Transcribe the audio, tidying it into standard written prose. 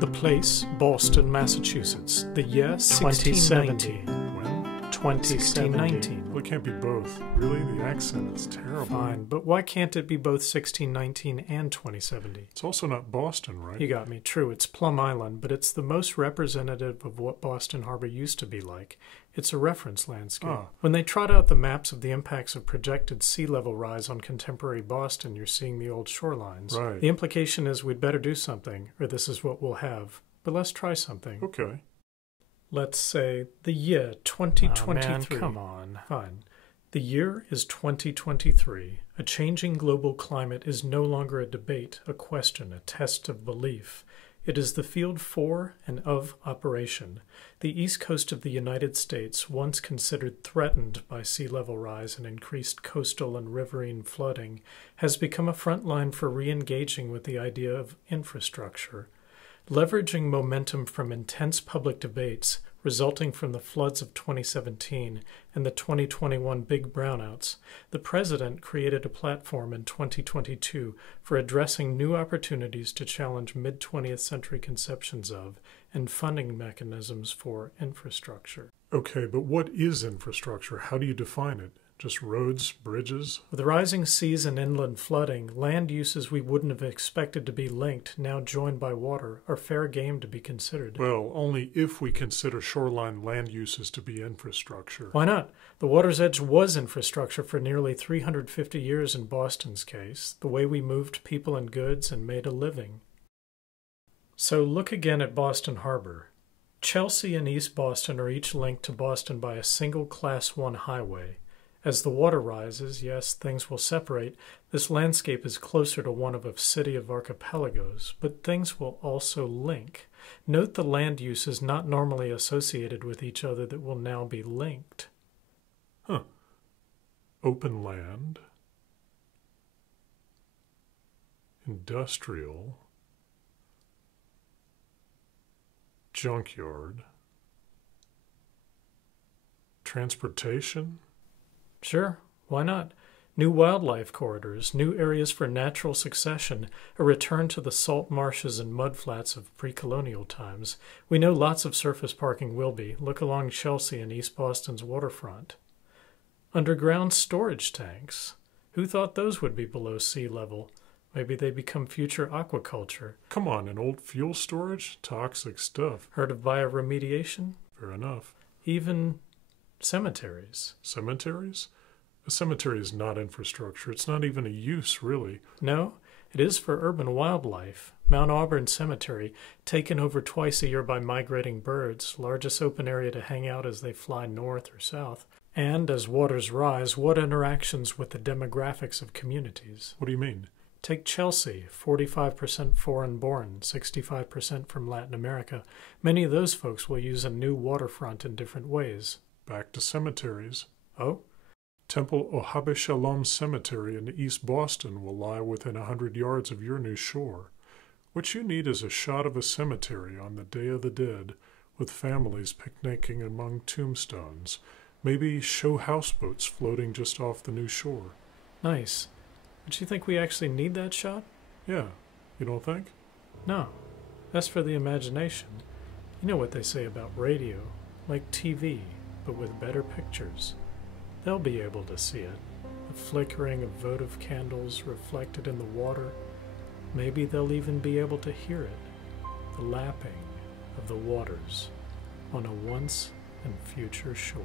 The place, Boston, Massachusetts. The year, 1690. When? 1619. Well, it can't be both. Really? The accent is terrible. Fine, but why can't it be both 1619 and 2070? It's also not Boston, right? You got me. True, it's Plum Island, but it's the most representative of what Boston Harbor used to be like. It's a reference landscape. Ah. When they trot out the maps of the impacts of projected sea level rise on contemporary Boston, you're seeing the old shorelines. Right. The implication is we'd better do something, or this is what we'll have. But let's try something. Okay. Let's say the year 2023. Oh, man, come on. Fine. The year is 2023. A changing global climate is no longer a debate, a question, a test of belief. It is the field for and of operation. The east coast of the United States, once considered threatened by sea level rise and increased coastal and riverine flooding, has become a front line for re-engaging with the idea of infrastructure. Leveraging momentum from intense public debates resulting from the floods of 2017 and the 2021 big brownouts, the president created a platform in 2022 for addressing new opportunities to challenge mid-20th century conceptions of and funding mechanisms for infrastructure. Okay, but what is infrastructure? How do you define it? Just roads, bridges? With rising seas and inland flooding, land uses we wouldn't have expected to be linked, now joined by water, are fair game to be considered. Well, only if we consider shoreline land uses to be infrastructure. Why not? The water's edge was infrastructure for nearly 350 years in Boston's case, the way we moved people and goods and made a living. So look again at Boston Harbor. Chelsea and East Boston are each linked to Boston by a single Class 1 highway. As the water rises, yes, things will separate. This landscape is closer to one of a city of archipelagos, but things will also link. Note the land uses not normally associated with each other that will now be linked. Open land, industrial, junkyard, transportation. Sure, why not? New wildlife corridors, new areas for natural succession, a return to the salt marshes and mudflats of pre-colonial times. We know lots of surface parking will be. Look along Chelsea and East Boston's waterfront. Underground storage tanks. Who thought those would be below sea level? Maybe they become future aquaculture. Come on, an old fuel storage? Toxic stuff. Heard of bioremediation? Fair enough. Even cemeteries. Cemeteries? A cemetery is not infrastructure. It's not even a use, really. No, it is for urban wildlife. Mount Auburn Cemetery, taken over twice a year by migrating birds, largest open area to hang out as they fly north or south. And as waters rise, what interactions with the demographics of communities? What do you mean? Take Chelsea, 45% foreign-born, 65% from Latin America. Many of those folks will use a new waterfront in different ways. Back to cemeteries. Oh? Temple Ohabe Shalom Cemetery in East Boston will lie within 100 yards of your new shore. What you need is a shot of a cemetery on the Day of the Dead, with families picnicking among tombstones. Maybe show houseboats floating just off the new shore. Nice. But you think we actually need that shot? Yeah. You don't think? No. That's for the imagination. You know what they say about radio, like TV, but with better pictures. They'll be able to see it. The flickering of votive candles reflected in the water. Maybe they'll even be able to hear it. The lapping of the waters on a once and future shore.